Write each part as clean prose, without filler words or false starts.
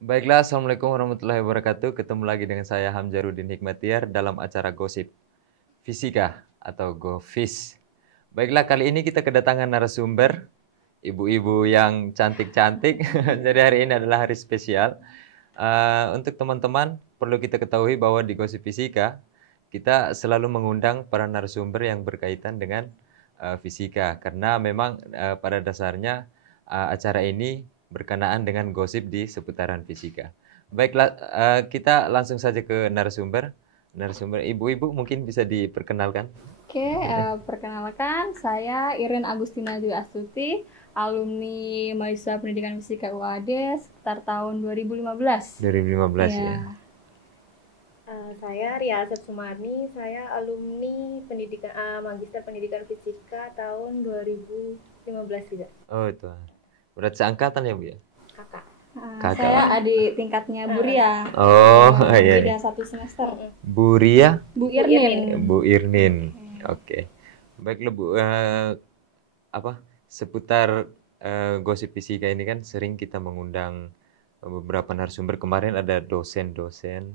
Baiklah, Assalamualaikum warahmatullahi wabarakatuh. Ketemu lagi dengan saya Hamzaruddin Hikmatiar dalam acara Gosip Fisika atau GoFis. Baiklah, kali ini kita kedatangan narasumber, ibu-ibu yang cantik-cantik. Jadi hari ini adalah hari spesial. Untuk teman-teman, perlu kita ketahui bahwa di Gosip Fisika, kita selalu mengundang para narasumber yang berkaitan dengan fisika. Karena memang pada dasarnya acara ini berkenaan dengan gosip di seputaran fisika. Baiklah, kita langsung saja ke narasumber. Narasumber ibu-ibu mungkin bisa diperkenalkan. Oke, perkenalkan saya Irin Agustina Dwi Astuti, alumni mahasiswa pendidikan fisika UAD sekitar tahun 2015. 2015 ya. Saya Ria Asep Sumarni, saya alumni Magister Pendidikan Fisika tahun 2015 juga. Oh itu. Berat seangkatan ya Bu ya? Kakak. Kakak. Saya adik tingkatnya Bu Ria. Oh iya. Beda 1 semester. Bu Ria? Bu Irnin. Bu Irnin. Oke. Baiklah Bu, seputar gosip fisika ini kan sering kita mengundang beberapa narasumber. Kemarin ada dosen-dosen.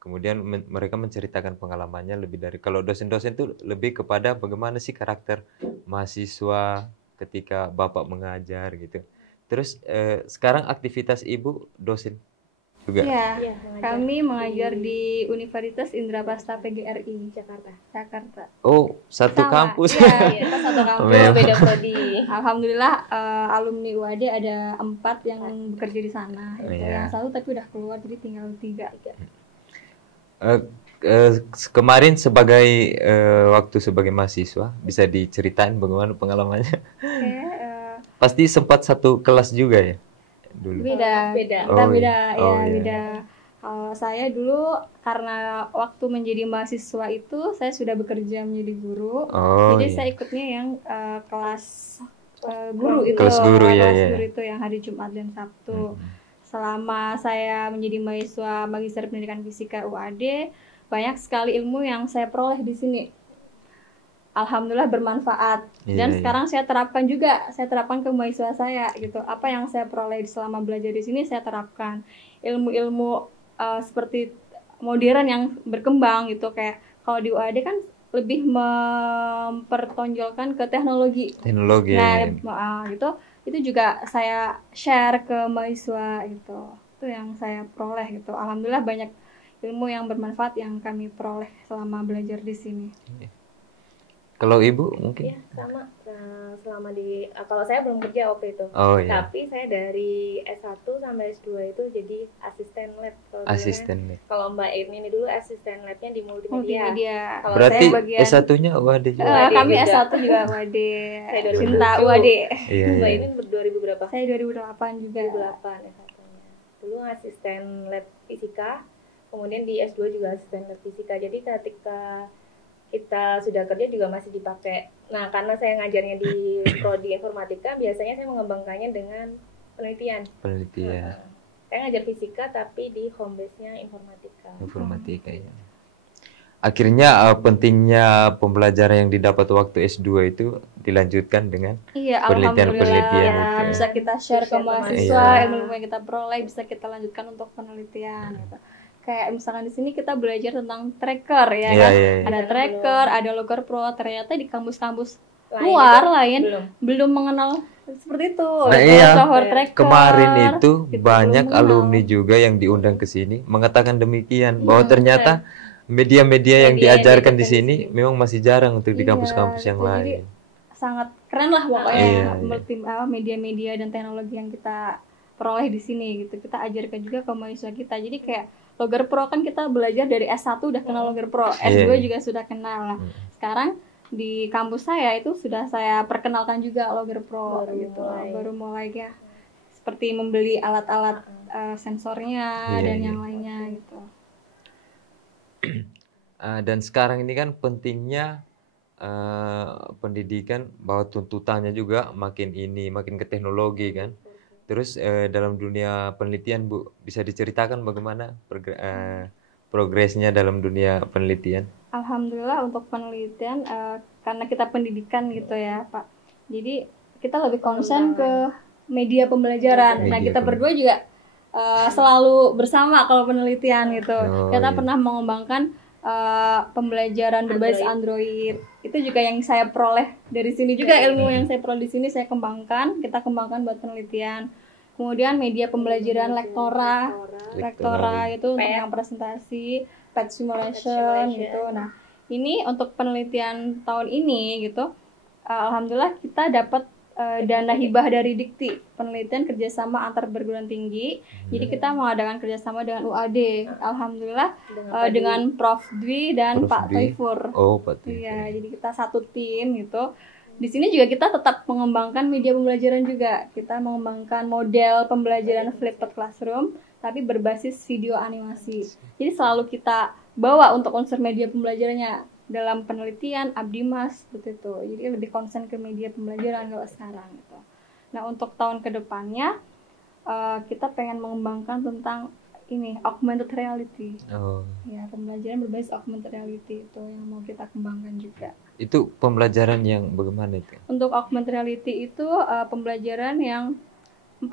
Kemudian mereka menceritakan pengalamannya lebih dari, kalau dosen-dosen itu lebih kepada bagaimana sih karakter mahasiswa ketika Bapak mengajar gitu. Terus sekarang aktivitas Ibu dosen juga? Iya, kami mengajar di Universitas Indraprasta PGRI Jakarta. Oh, satu kampus. Iya, kita satu kampus, beda prodi. Alhamdulillah alumni UAD ada 4 yang bekerja di sana. Yang 1 tapi udah keluar, jadi tinggal 3. Kemarin sebagai waktu sebagai mahasiswa bisa diceritain bagaimana pengalamannya? Pasti sempat satu kelas juga ya dulu. Beda. Saya dulu karena waktu menjadi mahasiswa itu saya sudah bekerja menjadi guru. Jadi saya ikutnya yang kelas guru itu. Kelas guru guru itu yang hari Jumat dan Sabtu. Selama saya menjadi mahasiswa Magister Pendidikan Fisika UAD, banyak sekali ilmu yang saya peroleh di sini. Alhamdulillah bermanfaat. Dan sekarang saya terapkan ke mahasiswa saya gitu. Apa yang saya peroleh selama belajar di sini saya terapkan. Ilmu-ilmu seperti modern yang berkembang gitu, kayak kalau di UAD kan lebih mempertonjolkan ke teknologi. Gitu. Itu juga saya share ke mahasiswa gitu. Itu yang saya peroleh gitu. Alhamdulillah banyak ilmu yang bermanfaat yang kami peroleh selama belajar di sini. Kalau Ibu mungkin? Iya, sama. Kalau saya belum kerja waktu itu. Tapi saya dari S1 sampai S2 itu jadi asisten lab. Kalau Mbak Irni ini dulu asisten labnya di multimedia. Kalau berarti S1-nya UAD juga? Kami S1 juga UAD. Cinta UAD. Mbak Irni 2000 berapa? Saya 2008 juga. 2008 S1-nya. Dulu asisten lab fisika, kemudian di S2 juga asisten lab fisika. Jadi ketika kita sudah kerja juga masih dipakai. Nah, karena saya ngajarnya di prodi informatika, biasanya saya mengembangkannya dengan penelitian. Saya ngajar fisika tapi di home base-nya informatika. Ya. Akhirnya pentingnya pembelajaran yang didapat waktu S2 itu dilanjutkan dengan penelitian. Bisa kita share ke mahasiswa, ilmu yang kita peroleh bisa kita lanjutkan untuk penelitian gitu. Kayak misalkan di sini kita belajar tentang tracker ya kan. Ada tracker, ada logger pro. Ternyata di kampus-kampus luar lain belum mengenal seperti itu. Software tracker. Kemarin itu gitu, banyak alumni juga yang diundang ke sini mengatakan demikian, bahwa ternyata media-media yang diajarkan di sini memang masih jarang untuk di kampus-kampus yang lain. Sangat keren lah pokoknya media-media dan teknologi yang kita peroleh di sini gitu. Kita ajarkan juga ke mahasiswa kita. Jadi kayak Logger Pro kan kita belajar dari S1 udah kenal Logger Pro, S2 juga sudah kenal. Sekarang di kampus saya itu sudah saya perkenalkan juga Logger Pro gitu. Baru mulai ya seperti membeli alat-alat sensornya dan yang lainnya gitu. Dan sekarang ini kan pentingnya pendidikan, bahwa tuntutannya juga makin ke teknologi kan. Terus dalam dunia penelitian Bu, bisa diceritakan bagaimana progresnya dalam dunia penelitian? Alhamdulillah untuk penelitian karena kita pendidikan gitu ya Pak. Jadi kita lebih concern ke media pembelajaran. Kita berdua juga selalu bersama kalau penelitian gitu. Oh, Kita iya. pernah mengembangkan pembelajaran berbasis Android. Itu juga yang saya peroleh dari sini juga, ilmu yang saya peroleh di sini saya kembangkan, kita kembangkan buat penelitian. Kemudian media pembelajaran Lektora itu untuk yang presentasi, pet simulation gitu. Nah, ini untuk penelitian tahun ini gitu. Alhamdulillah kita dapat dana hibah dari Dikti, penelitian kerjasama antar perguruan tinggi. Jadi kita mengadakan kerjasama dengan UAD. Alhamdulillah dengan Prof. Dwi dan Prof. Pak Dwi. Toifur. Oh, Pak Toifur. Iya, jadi kita satu tim gitu. Di sini juga kita tetap mengembangkan media pembelajaran juga. Kita mengembangkan model pembelajaran flipped classroom, tapi berbasis video animasi. Jadi selalu kita bawa untuk unsur media pembelajarannya dalam penelitian, Abdimas seperti itu. Jadi lebih konsen ke media pembelajaran kalau sekarang gitu. Nah, untuk tahun kedepannya kita pengen mengembangkan tentang ini augmented reality. Oh. Ya, pembelajaran berbasis augmented reality itu yang mau kita kembangkan juga. Itu pembelajaran yang bagaimana itu? Untuk augmented reality itu pembelajaran yang 3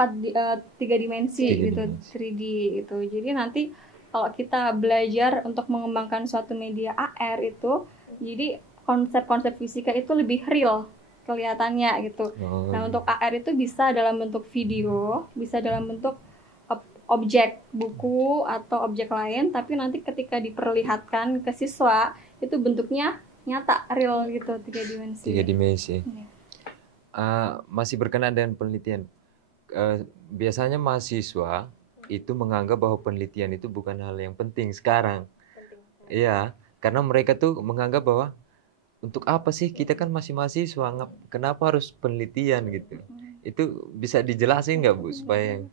dimensi gitu, 3D gitu. Jadi nanti kalau kita belajar untuk mengembangkan suatu media AR itu, jadi konsep-konsep fisika itu lebih real kelihatannya gitu. Oh. Nah, untuk AR itu bisa dalam bentuk video, bisa dalam bentuk objek buku atau objek lain, tapi nanti ketika diperlihatkan ke siswa itu bentuknya nyata, real gitu, 3 dimensi. 3 dimensi. Ya. Masih berkenaan dengan penelitian. Biasanya mahasiswa itu menganggap bahwa penelitian itu bukan hal yang penting sekarang. Iya, karena mereka tuh menganggap bahwa untuk apa sih kita kan masih mahasiswa, kenapa harus penelitian gitu. Itu bisa dijelasin nggak Bu supaya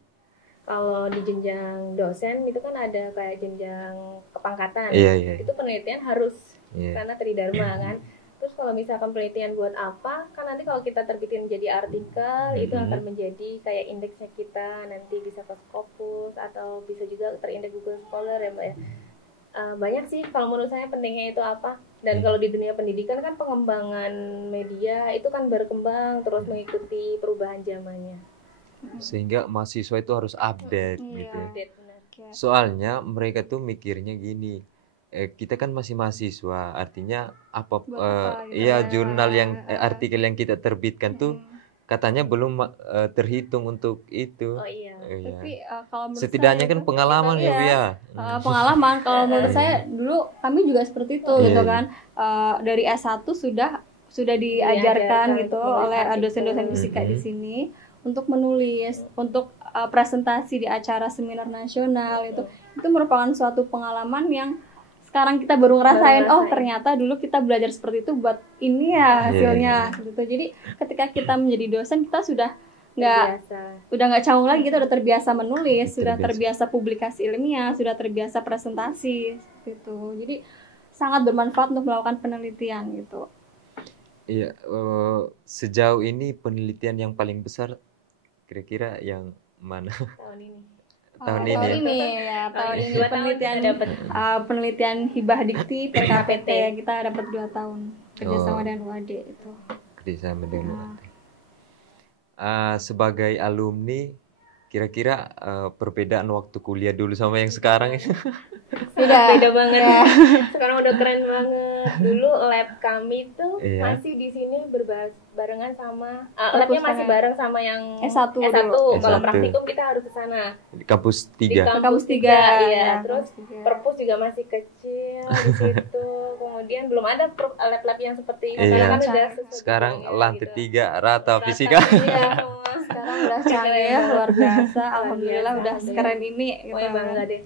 kalau di jenjang dosen itu kan ada kayak jenjang kepangkatan. Iya. Itu penelitian harus karena tridharma kan. Terus kalau misalkan penelitian buat apa? Kan nanti kalau kita terbitin jadi artikel itu akan menjadi kayak indeksnya kita nanti bisa ke Scopus atau bisa juga terindeks Google Scholar ya Mbak ya. Banyak sih kalau menurut saya pentingnya itu apa. Dan kalau di dunia pendidikan kan pengembangan media itu kan berkembang terus mengikuti perubahan zamannya. Sehingga mahasiswa itu harus update gitu ya. Update, benar. Soalnya mereka tuh mikirnya gini, kita kan masih mahasiswa, artinya jurnal yang artikel yang kita terbitkan tuh katanya belum terhitung untuk itu. Oh iya. Tapi kalau menurut setidaknya saya kan pengalaman ya Bu ya. Pengalaman kalau menurut saya dulu kami juga seperti itu gitu kan. Dari S1 sudah diajarkan gitu oleh dosen-dosen fisika di sini untuk menulis, untuk presentasi di acara seminar nasional itu merupakan suatu pengalaman yang sekarang kita baru ngerasain, oh ternyata dulu kita belajar seperti itu buat ini ya hasilnya gitu. Jadi ketika kita menjadi dosen kita sudah nggak canggung lagi, kita udah terbiasa menulis, sudah terbiasa publikasi ilmiah, sudah terbiasa presentasi gitu. Jadi sangat bermanfaat untuk melakukan penelitian gitu. Iya, sejauh ini penelitian yang paling besar kira-kira yang mana? Tahun ini penelitian hibah Dikti PKPT kita dapat 2 tahun kerjasama dengan UAD itu. Kerjasama dengan UAD. Sebagai alumni, kira-kira perbedaan waktu kuliah dulu sama yang sekarang ini? Beda banget. Sekarang udah keren banget. Dulu lab kami tuh masih di sini barengan sama labnya masih bareng sama yang S1. Kalau praktikum kita harus ke sana. Di kampus 3. Di kampus 3 iya. Terus perpus juga masih kecil di situ. Kemudian belum ada lab-lab yang seperti ini. Sekarang lantai 3 rata fisika. Iya. Sekarang udah canggih luar biasa. Alhamdulillah udah sekeren ini gitu. Bangga deh.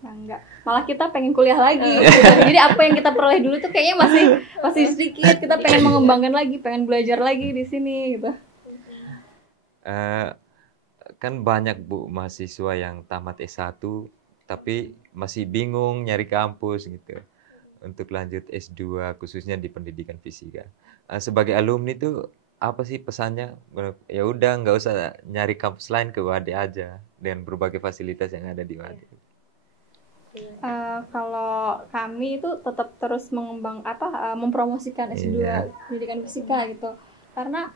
Bangga. Malah kita pengen kuliah lagi gitu. Jadi apa yang kita peroleh dulu tuh kayaknya masih sedikit, kita pengen mengembangkan lagi, pengen belajar lagi di sini gitu. Kan banyak Bu mahasiswa yang tamat S1 tapi masih bingung nyari kampus gitu untuk lanjut S2 khususnya di pendidikan fisika. Sebagai alumni tuh apa sih pesannya? Ya udah nggak usah nyari kampus lain, ke UAD aja dengan berbagai fasilitas yang ada di UAD. Kalau kami itu tetap terus mempromosikan S2 pendidikan fisika gitu, karena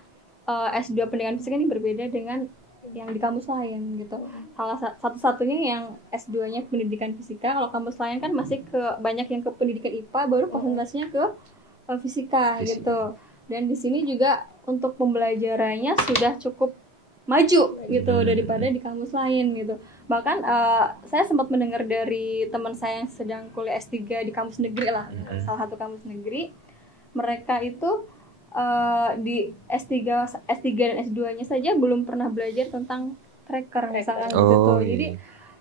S2 pendidikan fisika ini berbeda dengan yang di kampus lain gitu. Satu-satunya yang S2-nya pendidikan fisika. Kalau kampus lain kan masih banyak yang ke pendidikan IPA, baru konsentrasinya ke fisika gitu. Dan di sini juga untuk pembelajarannya sudah cukup maju gitu daripada di kampus lain gitu. Bahkan saya sempat mendengar dari teman saya yang sedang kuliah S3 di kampus negeri lah, salah satu kampus negeri, mereka itu di S3 dan S2-nya saja belum pernah belajar tentang tracker misalkan gitu. Jadi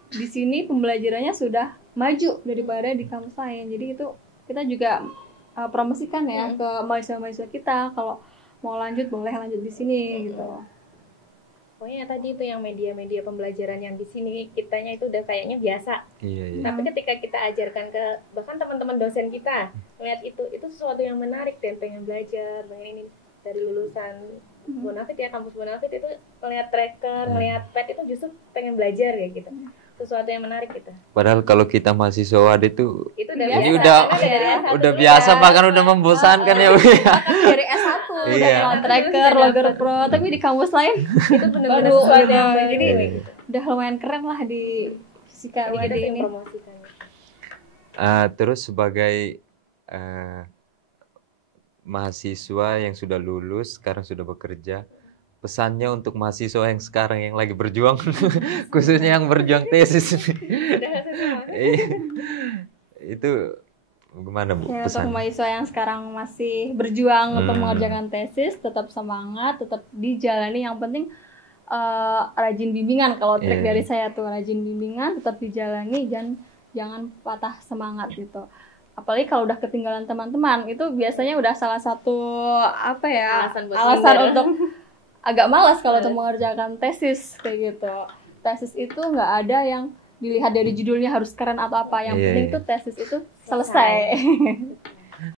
di sini pembelajarannya sudah maju daripada di kampus lain. Jadi itu kita juga promosikan ya ke mahasiswa-mahasiswa kita, kalau mau lanjut boleh lanjut di sini gitu. Pokoknya tadi itu yang media-media pembelajaran yang di sini kitanya itu udah kayaknya biasa. Iya. Tapi ketika kita ajarkan ke bahkan teman-teman dosen kita, melihat itu sesuatu yang menarik dan pengen belajar. Pengen ini dari lulusan Bonafit ya, kampus Bonafit itu melihat tracker, melihat pet itu justru pengen belajar ya gitu. Sesuatu yang menarik gitu. Padahal kalau kita mahasiswa WAD itu udah ini biasa, udah biasa bahkan udah membosankan ya Bu. Dari S1 udah kenal tracker, logger pro, tapi di kampus lain itu benar-benar baru sesuatu gitu. yang baru. Jadi udah lumayan keren lah di fisika Jadi UAD kita ini. promosikan. Terus sebagai mahasiswa yang sudah lulus, sekarang sudah bekerja, pesannya untuk mahasiswa yang sekarang yang lagi berjuang, khususnya yang berjuang tesis, itu gimana Bu Ya, untuk pesan? mahasiswa yang sekarang masih berjuang untuk mengerjakan tesis, tetap semangat, tetap dijalani. Yang penting rajin bimbingan. Kalau trik dari saya tuh rajin bimbingan, tetap dijalani, jangan patah semangat gitu. Apalagi kalau udah ketinggalan teman-teman, itu biasanya udah salah satu alasan untuk agak malas kalau untuk mengerjakan tesis kayak gitu. Tesis itu nggak ada yang dilihat dari judulnya harus keren atau apa, yang penting tuh tesis itu selesai.